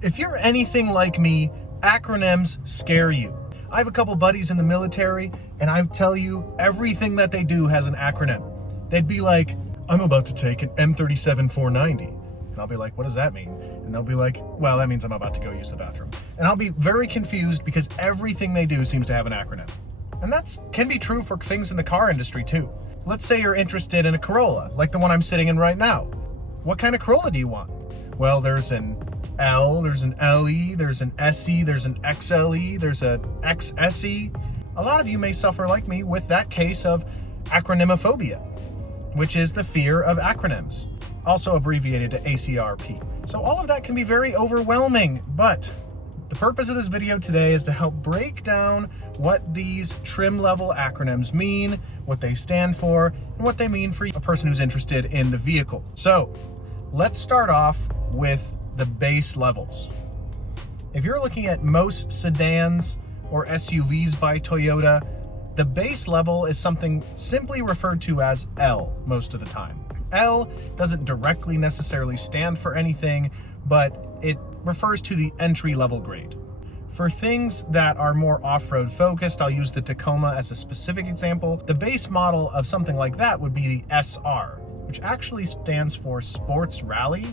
If you're anything like me, acronyms scare you. I have a couple buddies in the military, and I tell you, everything that they do has an acronym. They'd be like, I'm about to take an M37 490. And I'll be like, what does that mean? And they'll be like, well, that means I'm about to go use the bathroom. And I'll be very confused because everything they do seems to have an acronym. And that can be true for things in the car industry too. Let's say you're interested in a Corolla, like the one I'm sitting in right now. What kind of Corolla do you want? Well, there's an L, there's an LE, there's an SE, there's an XLE, there's a XSE. A lot of you may suffer like me with that case of acronymophobia, which is the fear of acronyms, also abbreviated to ACRP. So all of that can be very overwhelming, but the purpose of this video today is to help break down what these trim level acronyms mean, what they stand for, and what they mean for a person who's interested in the vehicle. So let's start off with the base levels. If you're looking at most sedans or SUVs by Toyota, the base level is something simply referred to as L most of the time. L doesn't directly necessarily stand for anything, but it refers to the entry level grade. For things that are more off-road focused, I'll use the Tacoma as a specific example. The base model of something like that would be the SR, which actually stands for Sports Rally,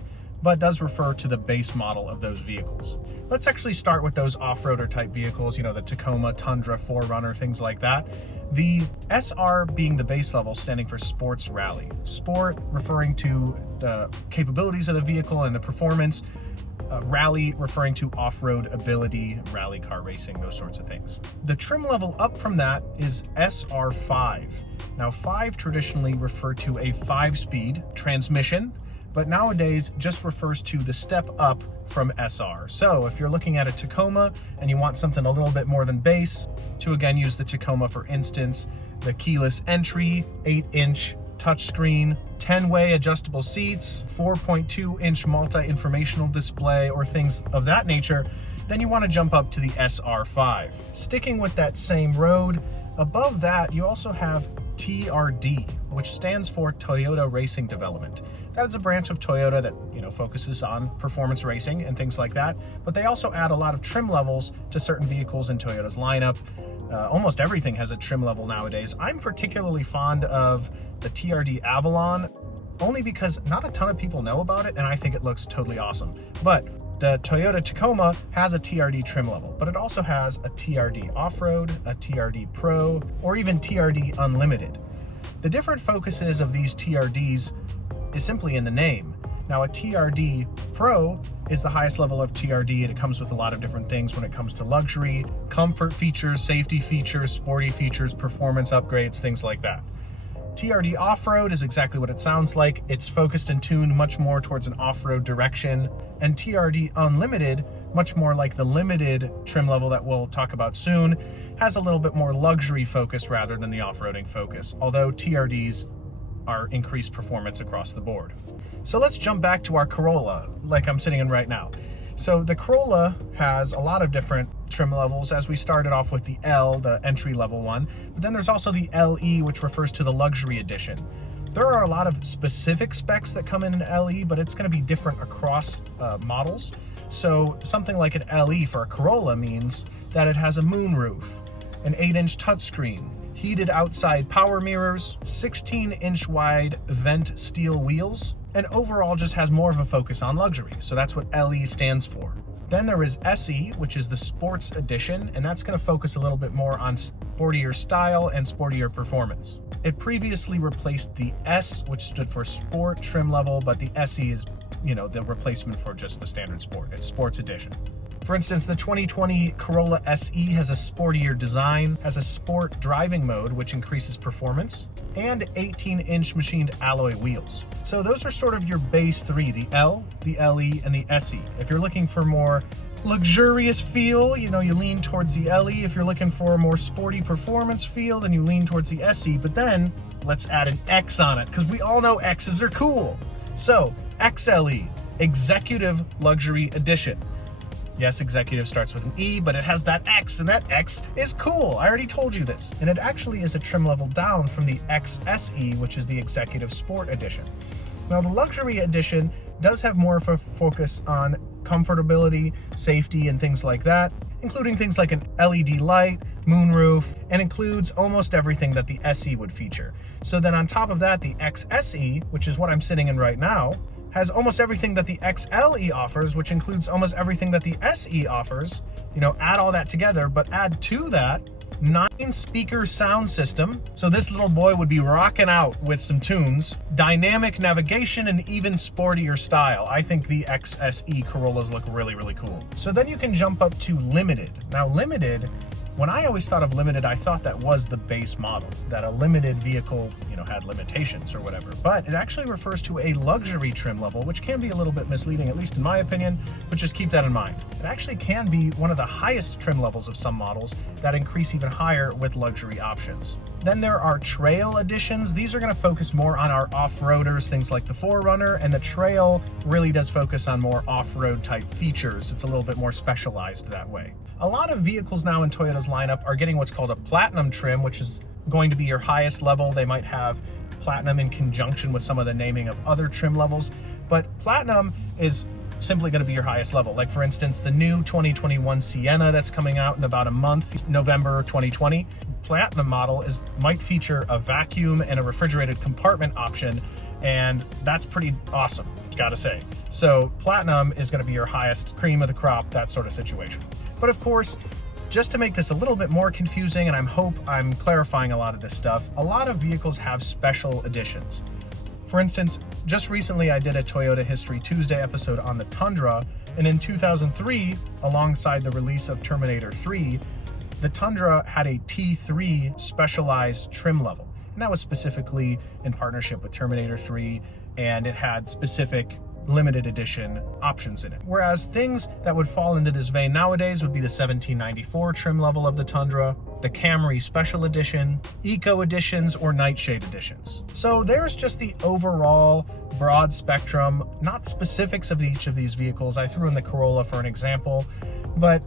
but does refer to the base model of those vehicles. Let's actually start with those off-roader type vehicles, the Tacoma, Tundra, 4Runner, things like that. The SR being the base level, standing for Sports Rally. Sport referring to the capabilities of the vehicle and the performance. Rally referring to off-road ability, rally car racing, those sorts of things. The trim level up from that is SR5. Now 5 traditionally referred to a 5-speed transmission, but nowadays just refers to the step up from SR. So if you're looking at a Tacoma and you want something a little bit more than base, to again use the Tacoma for instance, the keyless entry, 8-inch touchscreen, 10-way adjustable seats, 4.2-inch multi-informational display, or things of that nature, then you want to jump up to the SR5. Sticking with that same road, above that you also have TRD, which stands for Toyota Racing Development. That is a branch of Toyota that focuses on performance racing and things like that, but they also add a lot of trim levels to certain vehicles in Toyota's lineup. Almost everything has a trim level nowadays. I'm particularly fond of the TRD Avalon, only because not a ton of people know about it, and I think it looks totally awesome. But the Toyota Tacoma has a TRD trim level, but it also has a TRD Off-Road, a TRD Pro, or even TRD Unlimited. The different focuses of these TRDs is simply in the name. Now a TRD Pro is the highest level of TRD, and it comes with a lot of different things when it comes to luxury, comfort features, safety features, sporty features, performance upgrades, things like that. TRD Off-Road is exactly what it sounds like. It's focused and tuned much more towards an off-road direction. And TRD Unlimited, much more like the limited trim level that we'll talk about soon, has a little bit more luxury focus rather than the off-roading focus, although TRDs are increased performance across the board. So let's jump back to our Corolla, like I'm sitting in right now. So the Corolla has a lot of different trim levels, as we started off with the L, the entry level one, but then there's also the LE, which refers to the luxury edition. There are a lot of specific specs that come in an LE, but it's going to be different across models. So something like an LE for a Corolla means that it has a moonroof, an 8-inch touchscreen, heated outside power mirrors, 16-inch wide vent steel wheels, and overall just has more of a focus on luxury. So that's what LE stands for. Then there is SE, which is the sports edition, and that's going to focus a little bit more on sportier style and sportier performance. It previously replaced the S, which stood for sport trim level, but the SE is, the replacement for just the standard sport. It's sports edition. For instance, the 2020 Corolla SE has a sportier design, has a sport driving mode, which increases performance, and 18-inch machined alloy wheels. So those are sort of your base three, the L, the LE, and the SE. If you're looking for more luxurious feel, you lean towards the LE. If you're looking for a more sporty performance feel, then you lean towards the SE. But then let's add an X on it, because we all know X's are cool. So XLE, Executive Luxury Edition. Yes, executive starts with an E, but it has that X, and that X is cool. I already told you this. And it actually is a trim level down from the XSE, which is the Executive Sport Edition. Now, the Luxury Edition does have more of a focus on comfortability, safety, and things like that, including things like an LED light, moonroof, and includes almost everything that the SE would feature. So then on top of that, the XSE, which is what I'm sitting in right now, has almost everything that the XLE offers, which includes almost everything that the SE offers. You know, add all that together, but add to that 9-speaker sound system. So this little boy would be rocking out with some tunes, dynamic navigation, and even sportier style. I think the XSE Corollas look really, really cool. So then you can jump up to Limited. Now Limited, when I always thought of Limited, I thought that was the base model, that a limited vehicle, you know, had limitations or whatever. But it actually refers to a luxury trim level, which can be a little bit misleading, at least in my opinion, but just keep that in mind. It actually can be one of the highest trim levels of some models that increase even higher with luxury options. Then there are Trail editions. These are going to focus more on our off-roaders, things like the 4Runner, and the Trail really does focus on more off-road type features. It's a little bit more specialized that way. A lot of vehicles now in Toyota's lineup are getting what's called a Platinum trim, which is going to be your highest level. They might have Platinum in conjunction with some of the naming of other trim levels, but Platinum is simply going to be your highest level. Like for instance, the new 2021 Sienna that's coming out in about a month, November 2020. Platinum model might feature a vacuum and a refrigerated compartment option, and that's pretty awesome, gotta say. So Platinum is going to be your highest cream of the crop, that sort of situation. But of course, just to make this a little bit more confusing, and I hope I'm clarifying a lot of this stuff, a lot of vehicles have special editions. For instance, just recently I did a Toyota History Tuesday episode on the Tundra, and in 2003, alongside the release of Terminator 3, the Tundra had a T3 specialized trim level. And that was specifically in partnership with Terminator 3, and it had specific limited edition options in it. Whereas things that would fall into this vein nowadays would be the 1794 trim level of the Tundra, the Camry Special Edition, Eco Editions, or Nightshade Editions. So there's just the overall broad spectrum, not specifics of each of these vehicles. I threw in the Corolla for an example, but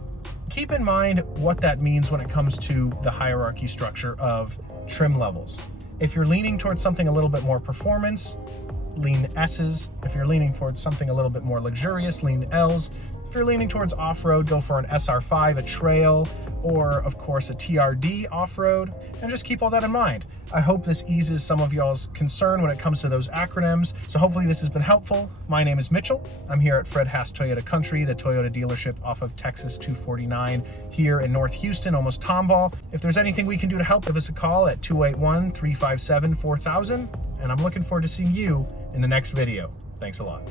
keep in mind what that means when it comes to the hierarchy structure of trim levels. If you're leaning towards something a little bit more performance, lean S's. If you're leaning towards something a little bit more luxurious, lean L's. If you're leaning towards off-road, go for an SR5, a Trail, or of course a TRD off-road, and just keep all that in mind. I hope this eases some of y'all's concern when it comes to those acronyms. So hopefully this has been helpful. My name is Mitchell. I'm here at Fred Haas Toyota Country, the Toyota dealership off of Texas 249 here in North Houston, almost Tomball. If there's anything we can do to help, give us a call at 281-357-4000. And I'm looking forward to seeing you in the next video. Thanks a lot.